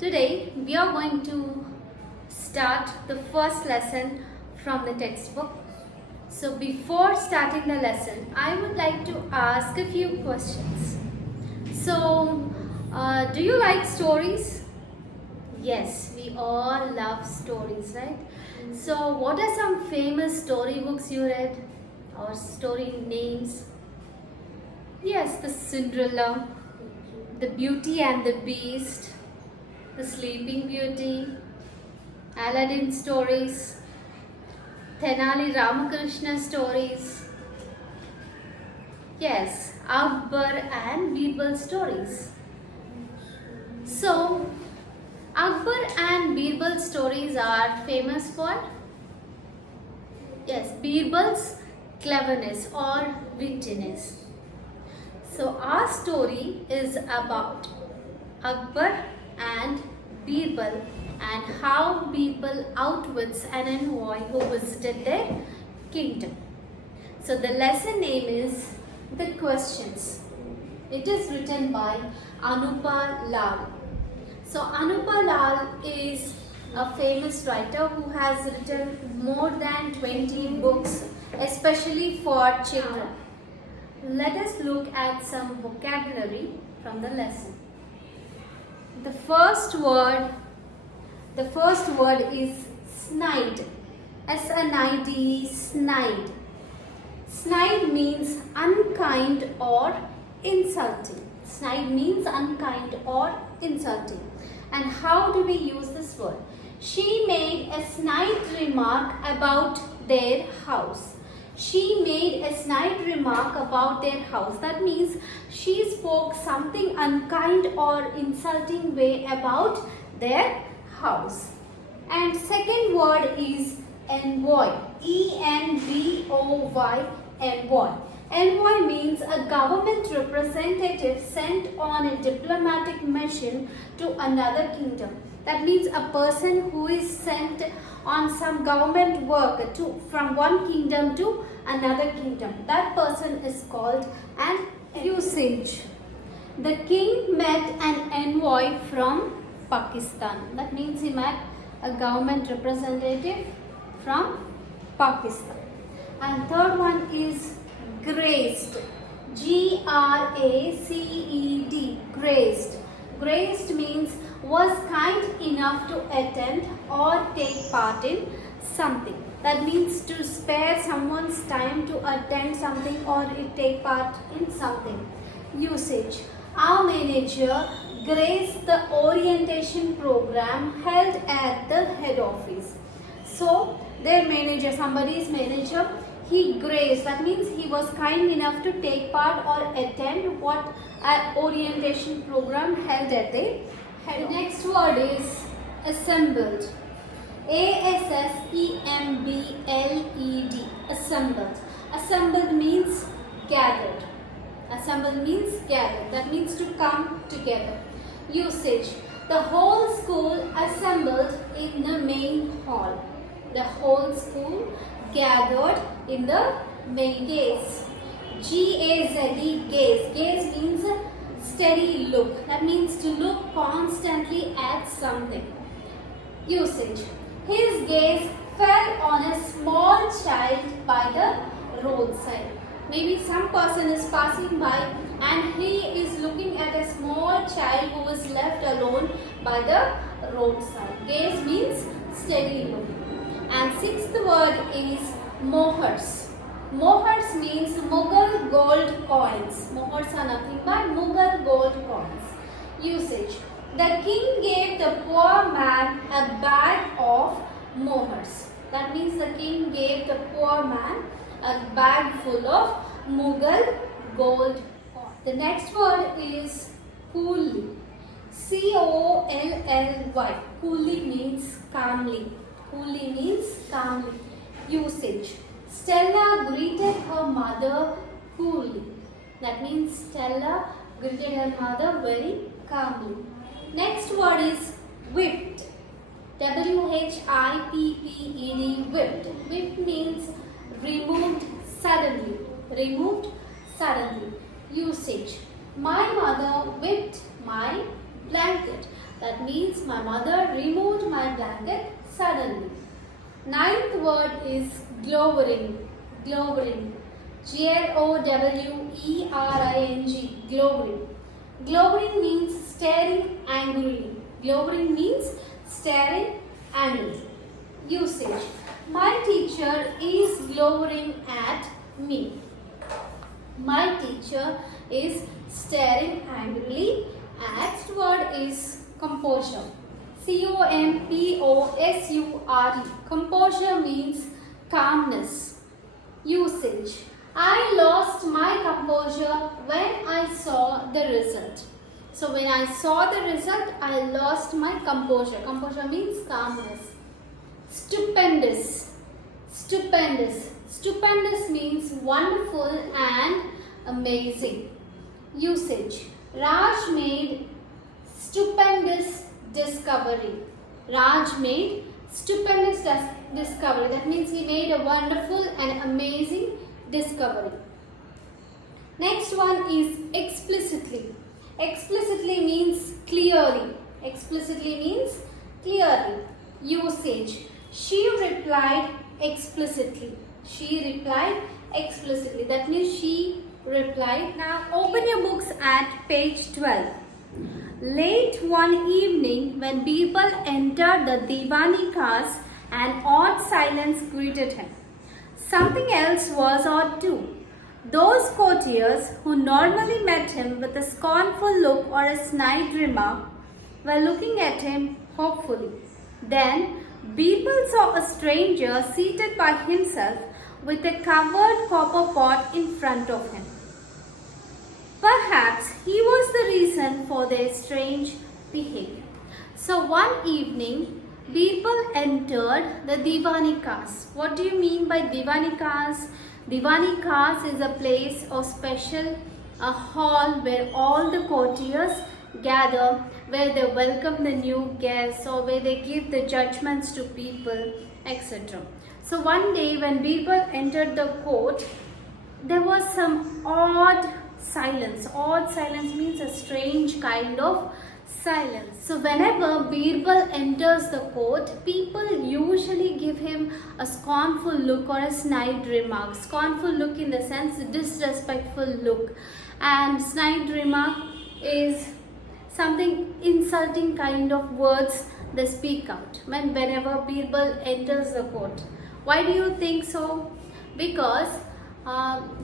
Today we are going to start the first lesson from the textbook. So before starting the lesson, I would like to ask a few questions. So, do you like stories? Yes, we all love stories, right? So, what are some famous storybooks you read or story names? Yes, the Cinderella, the Beauty and the Beast, the Sleeping Beauty, Aladdin stories, Tenali Ramakrishna stories. Yes, Akbar and Birbal stories. So, Akbar and Birbal stories are famous for Birbal's cleverness or wittiness. So, our story is about Akbar and Birbal and how Birbal outwits an envoy who visited their kingdom. So, the lesson name is The Questions. It is written by Anupa Lal. So Anupa Lal is a famous writer who has written more than 20 books, especially for children. Let us look at some vocabulary from the lesson. The first word is snide. S-N-I-D-E, snide. Snide means unkind or insulting. Snide means unkind or insulting. And how do we use this word? She made a snide remark about their house. She made a snide remark about their house. That means she spoke something unkind or insulting way about their house. And second word is envoy. E-N-V-O-Y, envoy. Envoy means a government representative sent on a diplomatic mission to another kingdom. That means a person who is sent on some government work from one kingdom to another kingdom. That person is called an usage. The king met an envoy from Pakistan. That means he met a government representative from Pakistan. And third one is graced. G-R-A-C-E-D, graced. Graced means was kind enough to attend or take part in something. That means to spare someone's time to attend something or take part in something. Usage. Our manager graced the orientation program held at the head office. So, their manager, somebody's manager, he graced, that means he was kind enough to take part or attend what an orientation program held at the head. The next word is assembled. A-S-S-E-M-B-L-E-D, assembled. Assembled means gathered. Assembled means gathered. That means to come together. Usage. The whole school assembled in the main hall. The whole school gathered in the main gaze. G-A-Z-E, gaze. Gaze means steady look. That means to look constantly at something. Usage. His gaze fell on a small child by the roadside. Maybe some person is passing by and he is looking at a small child who is left alone by the roadside. Gaze means steady look. And sixth word is mohurs. Mohurs means Mughal gold coins. Mohurs are nothing but Mughal gold coins. Usage. The king gave the poor man a bag of mohurs. That means the king gave the poor man a bag full of Mughal gold coins. The next word is coolly. C-O-L-L-Y. Coolly means calmly. Coolly means calmly. Usage. Stella greeted her mother coolly. That means Stella greeted her mother very calmly. Next word is whipped. W-H-I-P-P-E-D, whipped. Whipped means removed suddenly. Removed suddenly. Usage. My mother whipped my blanket. That means my mother removed my blanket suddenly. Ninth word is glowering. Glowering. Glowering. Glowering. Glowering means staring angrily. Glowering means staring angrily. Usage. My teacher is glowering at me. My teacher is staring angrily. Next word is composure. Composure. Composure means calmness. Usage. I lost my composure when I saw the result. So when I saw the result, I lost my composure. Composure means calmness. Stupendous. Stupendous. Stupendous means wonderful and amazing. Usage. Raj made stupendous discovery. Raj made stupendous discovery. That means he made a wonderful and amazing discovery. Next one is explicitly. Explicitly means clearly. Explicitly means clearly. Usage. She replied explicitly. She replied explicitly. That means she replied. Now open your books at page 12. Late one evening when Birbal entered the Divanikas, an odd silence greeted him. Something else was odd too. Those courtiers who normally met him with a scornful look or a snide remark were looking at him hopefully. Then Birbal saw a stranger seated by himself with a covered copper pot in front of him. Perhaps he was the reason for their strange behavior. So one evening, Birbal entered the Divanikas. What do you mean by Divanikas? Divanikas is a place or special a hall where all the courtiers gather, where they welcome the new guests or where they give the judgments to people, etc. So one day when Birbal entered the court, there was some odd silence. Odd silence means a strange kind of silence. So whenever Birbal enters the court, people usually give him a scornful look or a snide remark. Scornful look in the sense disrespectful look, and snide remark is something insulting kind of words they speak out whenever Birbal enters the court. Why do you think so? Because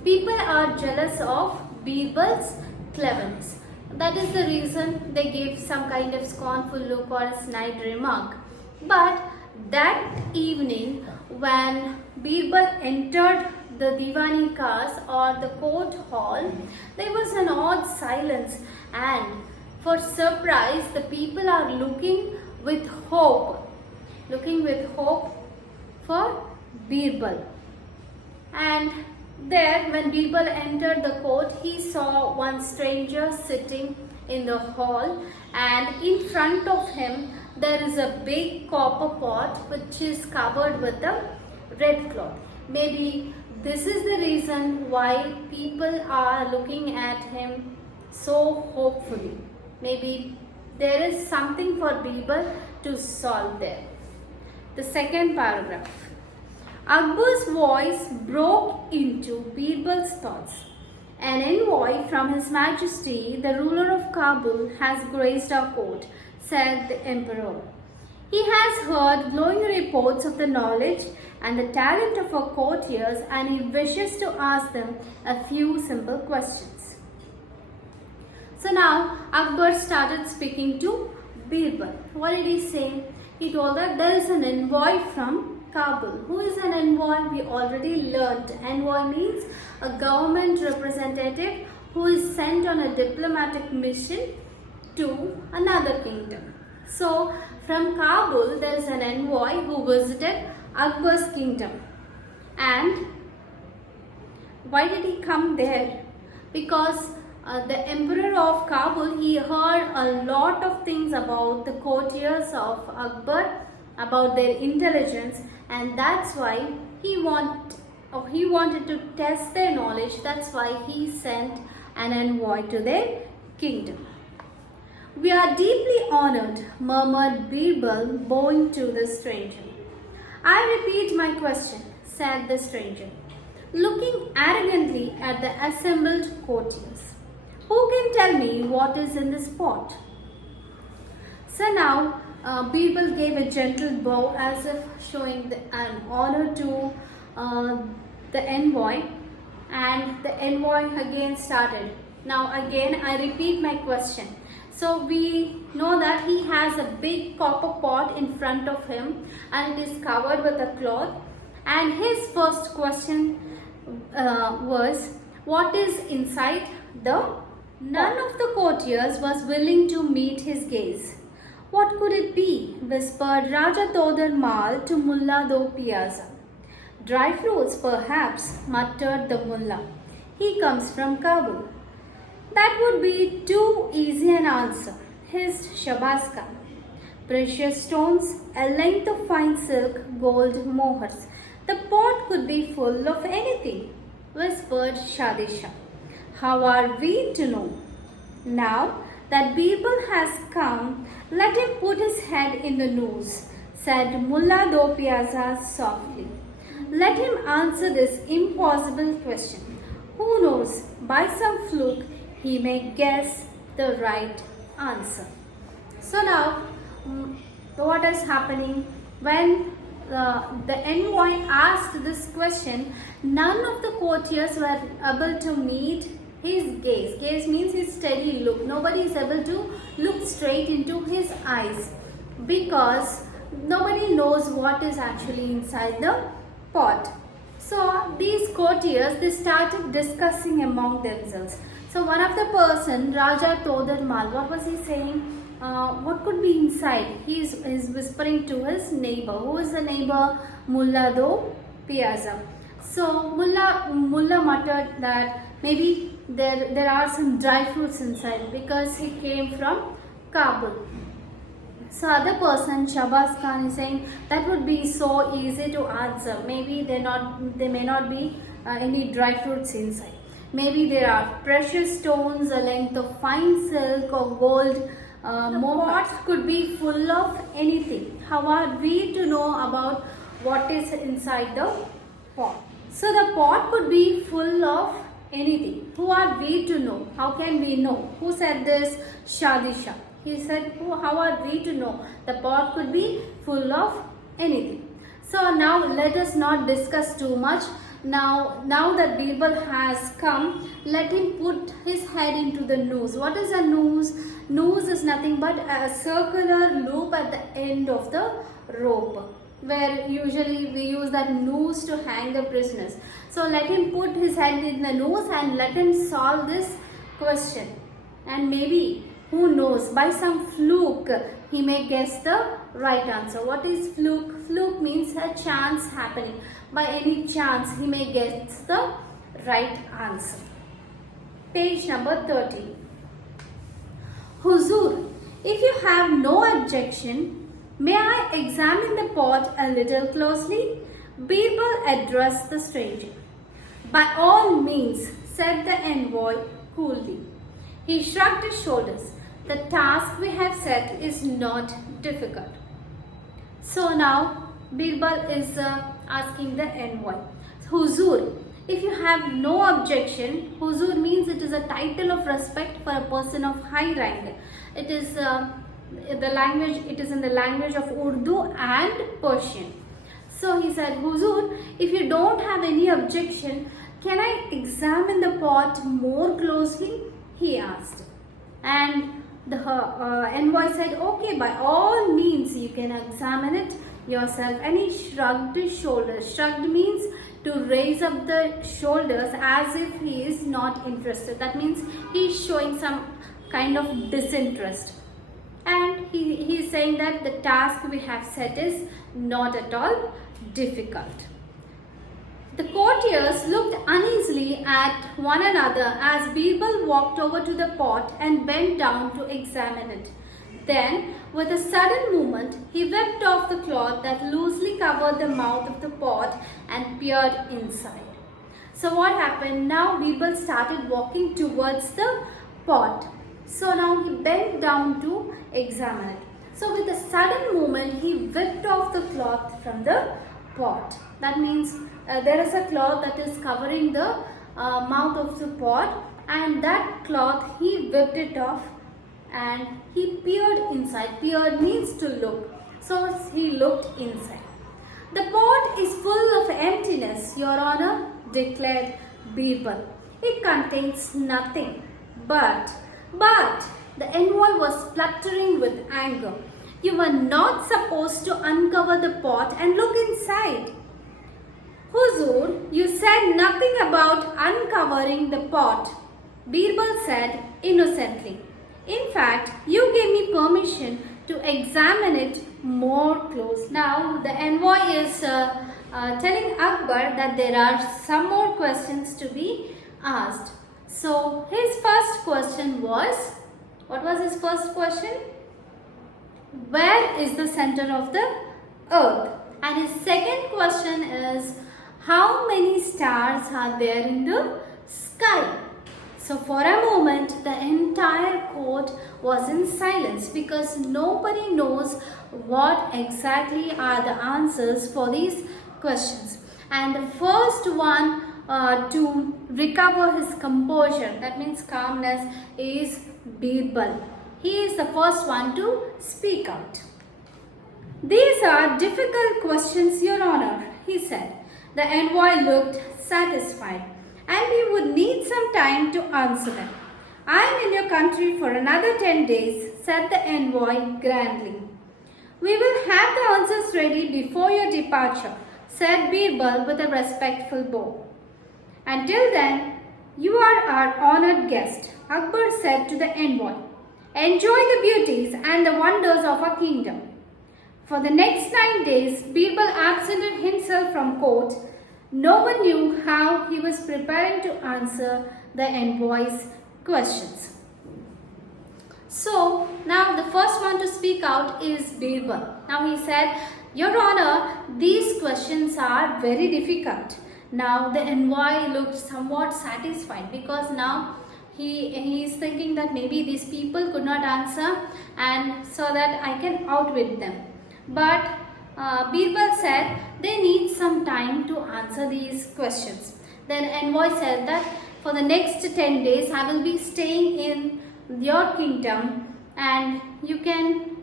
people are jealous of Birbal's cleverness. That is the reason they give some kind of scornful look or a snide remark. But that evening when Birbal entered the Divanikas or the court hall, there was an odd silence, and for surprise the people are looking with hope for Birbal. And there, when Birbal entered the court, he saw one stranger sitting in the hall, and in front of him there is a big copper pot which is covered with a red cloth. Maybe this is the reason why people are looking at him so hopefully. Maybe there is something for Birbal to solve there. The second paragraph. Akbar's voice broke into Birbal's thoughts. An envoy from His Majesty, the ruler of Kabul, has graced our court, said the emperor. He has heard glowing reports of the knowledge and the talent of our courtiers, and he wishes to ask them a few simple questions. So now Akbar started speaking to Birbal. What did he say? He told that there is an envoy from Kabul. Who is an envoy? We already learnt. Envoy means a government representative who is sent on a diplomatic mission to another kingdom. So from Kabul there is an envoy who visited Akbar's kingdom. And why did he come there? Because the emperor of Kabul, he heard a lot of things about the courtiers of Akbar, about their intelligence, and that's why he wanted to test their knowledge. That's why he sent an envoy to their kingdom. "We are deeply honored," murmured Birbal, bowing to the stranger. "I repeat my question," said the stranger, looking arrogantly at the assembled courtiers. "Who can tell me what is in this pot?" So now Birbal gave a gentle bow as if showing an honor to the envoy, and the envoy again started. "Now again I repeat my question." So we know that he has a big copper pot in front of him and it is covered with a cloth, and his first question was, "What is inside the pot?" None of the courtiers was willing to meet his gaze. "What could it be?" whispered Raja Todar Mal to Mullah do Piazza. "Dry fruits, perhaps," muttered the mullah. "He comes from Kabul." "That would be too easy an answer," hissed Shabazz Khan. "Precious stones, a length of fine silk, gold mohurs. The pot could be full of anything," whispered Shadisha. "How are we to know?" "Now that Birbal has come, let him put his head in the noose," said Mullah do Piazza softly. "Let him answer this impossible question. Who knows, by some fluke, he may guess the right answer." So now, what is happening? When the envoy asked this question, none of the courtiers were able to meet his gaze. Gaze means his steady look. Nobody is able to look straight into his eyes because nobody knows what is actually inside the pot. So these courtiers, they started discussing among themselves. So one of the person, Raja Todar Mal, what was he saying? What could be inside? He is whispering to his neighbor. Who is the neighbor? Mullah do Piazza. So Mullah muttered that maybe there are some dry fruits inside because he came from Kabul. So other person, Shabazz Khan, is saying that would be so easy to answer. Maybe there may not be any dry fruits inside. Maybe there are precious stones, a length of fine silk or gold. The pot could be full of anything. How are we to know about what is inside the pot? So the pot could be full of anything. Who are we to know? How can we know? Who said this? Shadisha. He said, how are we to know? The pot could be full of anything. So now let us not discuss too much. Now that Birbal has come, let him put his head into the noose. What is a noose? Noose is nothing but a circular loop at the end of the rope, where usually we use that noose to hang the prisoners. So let him put his head in the noose and let him solve this question. And maybe, who knows, by some fluke, he may guess the right answer. What is fluke? Fluke means a chance happening. By any chance, he may guess the right answer. Page number 30. "Huzur, if you have no objection, may I examine the pot a little closely?" Birbal addressed the stranger. "By all means," said the envoy coolly. He shrugged his shoulders. "The task we have set is not difficult." So now Birbal is asking the envoy, "Huzur, if you have no objection," Huzur means it is a title of respect for a person of high rank. It is it is in the language of Urdu and Persian. So he said, "Huzur, if you don't have any objection, can I examine the pot more closely?" he asked. And the envoy said, "Okay, by all means you can examine it yourself." And he shrugged his shoulders. Shrugged means to raise up the shoulders as if he is not interested. That means he is showing some kind of disinterest. And he is saying that the task we have set is not at all difficult. The courtiers looked uneasily at one another as Birbal walked over to the pot and bent down to examine it. Then, with a sudden movement, he whipped off the cloth that loosely covered the mouth of the pot and peered inside. So what happened? Now Birbal started walking towards the pot. So now he bent down to examine it. So with a sudden movement, he whipped off the cloth from the pot. That means there is a cloth that is covering the mouth of the pot, and that cloth he whipped it off and he peered inside. Peered means to look. So he looked inside. The pot is full of emptiness, Your Honor, declared Birbal. It contains nothing. But the envoy was spluttering with anger. You were not supposed to uncover the pot and look inside. Huzur, you said nothing about uncovering the pot, Birbal said innocently. In fact, you gave me permission to examine it more closely. Now, the envoy is telling Akbar that there are some more questions to be asked. So, his first question was, what was his first question? Where is the center of the earth? And his second question is, how many stars are there in the sky? So for a moment, the entire court was in silence because nobody knows what exactly are the answers for these questions. And the first one to recover his composure, that means calmness, is Birbal. He is the first one to speak out. These are difficult questions, Your Honor, he said. The envoy looked satisfied, and we would need some time to answer them. I am in your country for another 10 days, said the envoy grandly. We will have the answers ready before your departure, said Birbal with a respectful bow. Until then, you are our honored guest, Akbar said to the envoy. Enjoy the beauties and the wonders of our kingdom. For the next 9 days, Birbal absented himself from court. No one knew how he was preparing to answer the envoy's questions. So, now the first one to speak out is Birbal. Now he said, Your Honor, these questions are very difficult. Now the envoy looked somewhat satisfied because now he is thinking that maybe these people could not answer, and so that I can outwit them. But Birbal said they need some time to answer these questions. Then envoy said that for the next 10 days I will be staying in your kingdom and you can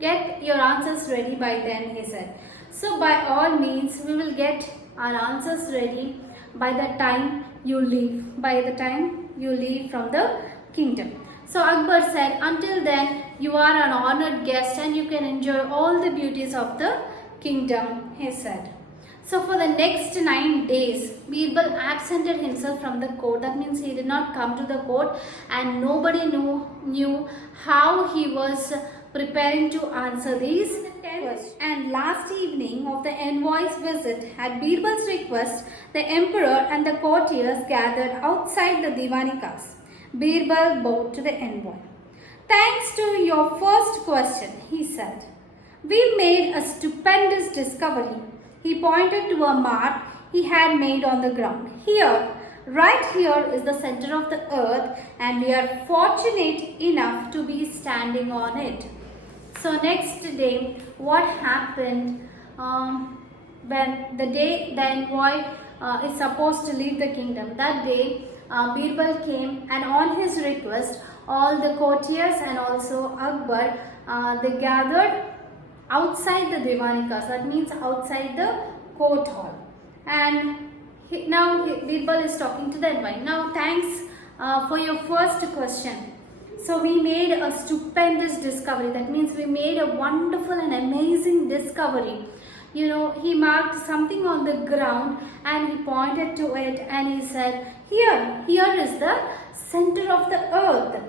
get your answers ready by then, he said. So by all means we will get our answers ready by the time you leave, from the kingdom. So Akbar said, until then you are an honored guest and you can enjoy all the beauties of the kingdom, he said. So for the next 9 days, Birbal absented himself from the court. That means he did not come to the court and nobody knew how he was preparing to answer these questions. And last evening of the envoy's visit, at Birbal's request, the emperor and the courtiers gathered outside the Divanikas. Birbal bowed to the envoy. Thanks to your first question, he said. We made a stupendous discovery. He pointed to a mark he had made on the ground. Here, right here is the center of the earth and we are fortunate enough to be standing on it. So next day, what happened when the day the envoy is supposed to leave the kingdom? That day, Birbal came and on his request, all the courtiers and also Akbar, they gathered outside the Divanikas, that means outside the court hall. And now Birbal is talking to the envoy. Now thanks for your first question. So we made a stupendous discovery. That means we made a wonderful and amazing discovery. You know, he marked something on the ground and he pointed to it and he said, here is the center of the earth.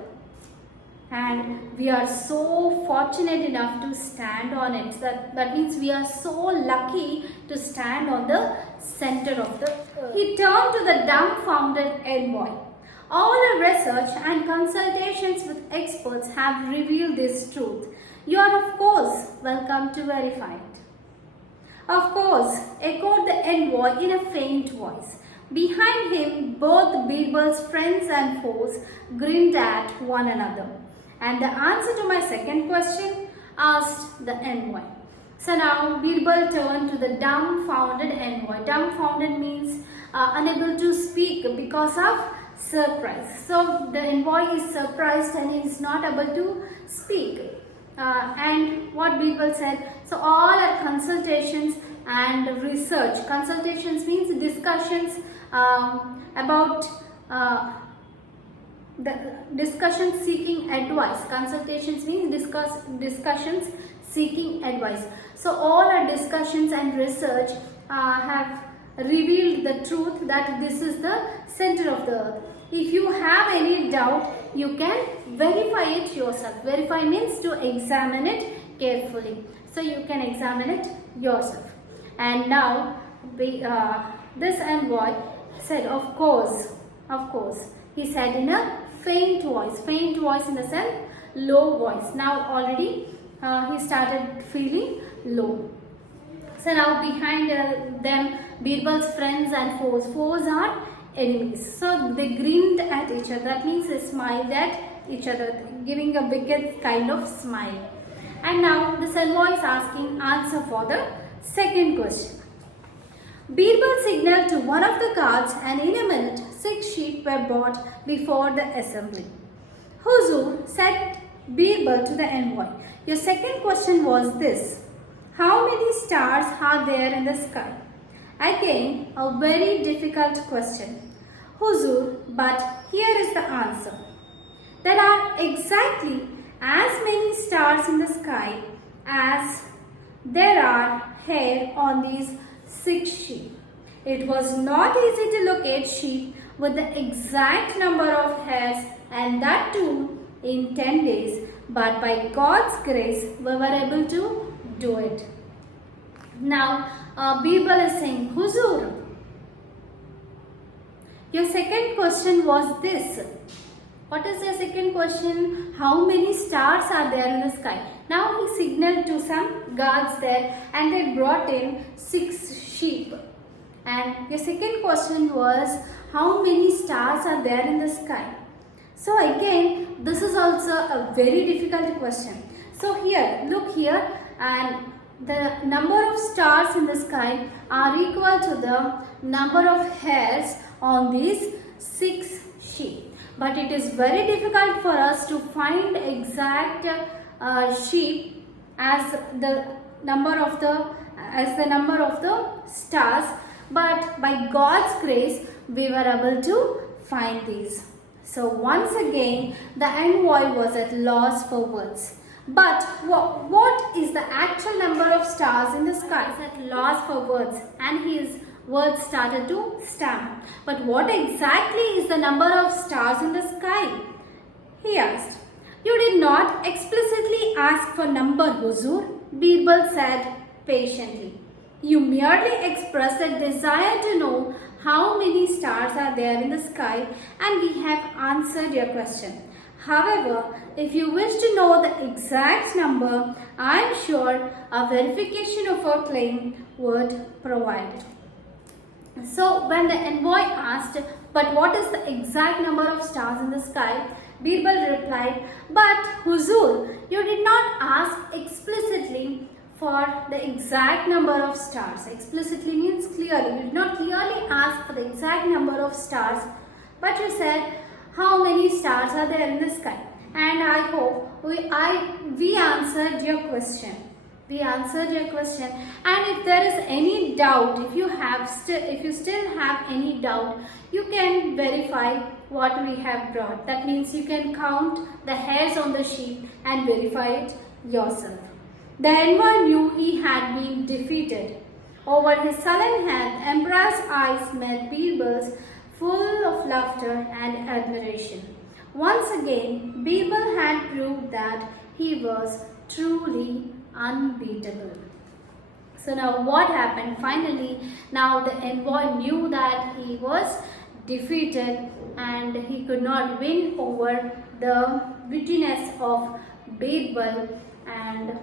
And we are so fortunate enough to stand on it. That means we are so lucky to stand on the center of the earth. He turned to the dumbfounded envoy. All our research and consultations with experts have revealed this truth. You are of course welcome to verify it. Of course, echoed the envoy in a faint voice. Behind him, both Birbal's friends and foes grinned at one another. And the answer to my second question, asked the envoy. So now Birbal turned to the dumbfounded envoy. Dumbfounded means unable to speak because of surprise. So the envoy is surprised and he is not able to speak. And what Birbal said, so all our consultations and research. Consultations means discussions about the discussions seeking advice. Consultations means discussions seeking advice. So all our discussions and research have revealed the truth that this is the center of the earth. If you have any doubt, you can verify it yourself. Verify means to examine it carefully. So you can examine it yourself. And now this envoy said, of course. He said in a faint voice in the sense low voice. Now already he started feeling low. So now behind them, Birbal's friends and foes. Foes are enemies. So they grinned at each other. That means they smiled at each other, giving a wicked kind of smile. And now this envoy is asking answer for the second question. Birbal signaled to one of the guards, and in a minute 6 sheep were brought before the assembly. Huzur, said Birbal to the envoy, your second question was this: how many stars are there in the sky? Again, a very difficult question. Huzur, but here is the answer. There are exactly as many stars in the sky as there are hair on these 6 sheep. It was not easy to locate sheep with the exact number of hairs, and that too in 10 days, but by God's grace we were able to do it. Now Birbal is saying, Huzur, your second question was this. What is your second question? How many stars are there in the sky? Now he signaled to some guards there and they brought in 6 sheep. And your second question was, how many stars are there in the sky? So again, this is also a very difficult question. So here, look here, and the number of stars in the sky are equal to the number of hairs on these 6 sheep. But it is very difficult for us to find exact sheep as the number of the stars. But by God's grace, we were able to find these. So once again, the envoy was at loss for words. But what is the actual number of stars in the sky? He is at loss for words, and his words started to stammer. But what exactly is the number of stars in the sky? He asked. You did not explicitly ask for number, Huzur, Birbal said patiently. You merely expressed a desire to know how many stars are there in the sky, and we have answered your question. However, if you wish to know the exact number, I am sure a verification of our claim would provide it. So when the envoy asked, but what is the exact number of stars in the sky? Birbal replied, but Huzur, you did not ask explicitly for the exact number of stars. Explicitly means clearly. You did not clearly ask for the exact number of stars, but you said how many stars are there in the sky. And I hope we answered your question. We answered your question. And if there is any doubt, if you still have any doubt, you can verify what we have brought. That means you can count the hairs on the sheep and verify it yourself. The envoy knew he had been defeated. Over his sullen hand, Emperor's eyes met Birbal's, full of laughter and admiration. Once again, Birbal had proved that he was truly unbeatable. So now what happened? Finally, now the envoy knew that he was defeated and he could not win over the wittiness of Birbal, and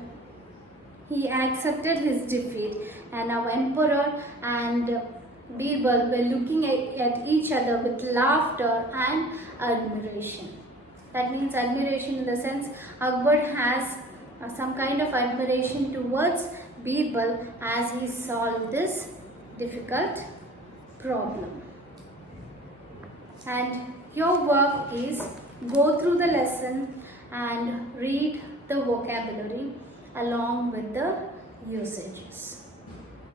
he accepted his defeat. And now Emperor and Birbal were looking at each other with laughter and admiration. That means admiration in the sense Akbar has some kind of admiration towards Birbal as he solved this difficult problem. And your work is go through the lesson and read the vocabulary along with the usages.